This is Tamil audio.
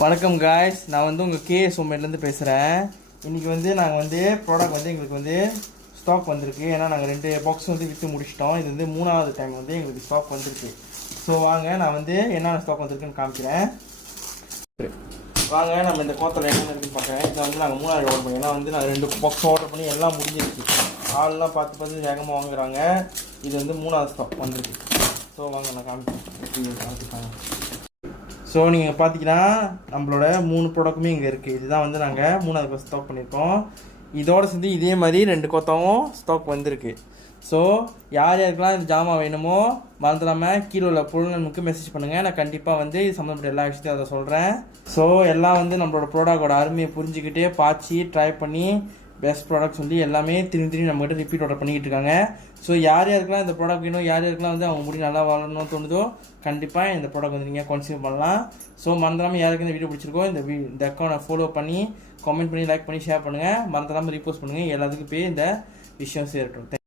வணக்கம் காய்ஸ், நான் வந்து உங்கள் கேஎஸ் ஹோம்மேட்லேருந்து பேசுகிறேன். இன்றைக்கி வந்து நாங்கள் வந்து ப்ராடக்ட் வந்து எங்களுக்கு வந்து ஸ்டாக் வந்திருக்கு. ஏன்னா நாங்கள் 2 பாக்ஸ் வந்து விற்று முடிச்சிட்டோம். இது வந்து 3வது டைம் வந்து எங்களுக்கு ஸ்டாக் வந்திருக்கு. ஸோ வாங்க, நான் வந்து என்னென்ன ஸ்டாக் வந்திருக்குன்னு காமிக்கிறேன். வாங்க, நம்ம இந்த கோத்தில் என்னென்ன இருக்குன்னு பார்க்குறேன். இதை வந்து நாங்கள் 3வது ஆர்டர் பண்ணி, ஏன்னா வந்து நான் 2 பாக்ஸ் ஆர்டர் பண்ணி எல்லாம் முடிஞ்சிருக்கு. ஆள்லாம் பார்த்து வேகமாக வாங்குறாங்க. இது வந்து 3வது ஸ்டாக் வந்திருக்கு. ஸோ வாங்க, நான் காமிக்கிறேன். ஸோ நீங்கள் பார்த்தீங்கன்னா நம்மளோட 3 ப்ராடக்ட்டுமே இங்கே இருக்குது. இதுதான் வந்து நாங்கள் 3வது ஸ்டாக் பண்ணியிருக்கோம். இதோடு சேர்ந்து இதே மாதிரி 2 கொத்தாவும் ஸ்டாக் வந்திருக்கு. ஸோ யார் யாருக்கெல்லாம் இந்த ஜாமான் வேணுமோ மறந்துடாமல் கீழே உள்ள பொருளுக்கு மெசேஜ் பண்ணுங்கள். நான் கண்டிப்பாக வந்து இது சம்மந்தப்பட்ட எல்லா விஷயத்தையும் அதை சொல்கிறேன். ஸோ எல்லாம் வந்து நம்மளோட ப்ராடக்டோட அருமையை புரிஞ்சுக்கிட்டே பார்த்து ட்ரை பண்ணி பெஸ்ட் ப்ராடக்ட் சொல்லி எல்லாமே திரும்பி நம்மகிட்ட ரிப்பீட் ஆர்டர் பண்ணிக்கிட்டு இருக்காங்க. ஸோ யார் யாருக்கெல்லாம் இந்த ப்ராடக்ட் வேணும், யார் யாருக்கெல்லாம் வந்து அவங்க முடி நல்லா வளரணும்னு தோணுதோ கண்டிப்பாக இந்த ப்ராடக்ட் வந்து நீங்கள் கன்சியூம் பண்ணலாம். ஸோ மறந்துடாமல் யாருக்கு இந்த வீடியோ பிடிச்சிருக்கோ இந்த அக்கௌண்ட்டை ஃபாலோ பண்ணி கமெண்ட் பண்ணி லைக் பண்ணி ஷேர் பண்ணுங்கள். மறந்துடாமல் ரீபோஸ்ட் பண்ணுங்கள். எல்லாத்துக்கும் போய் இந்த விஷயம் சேரட்டும்.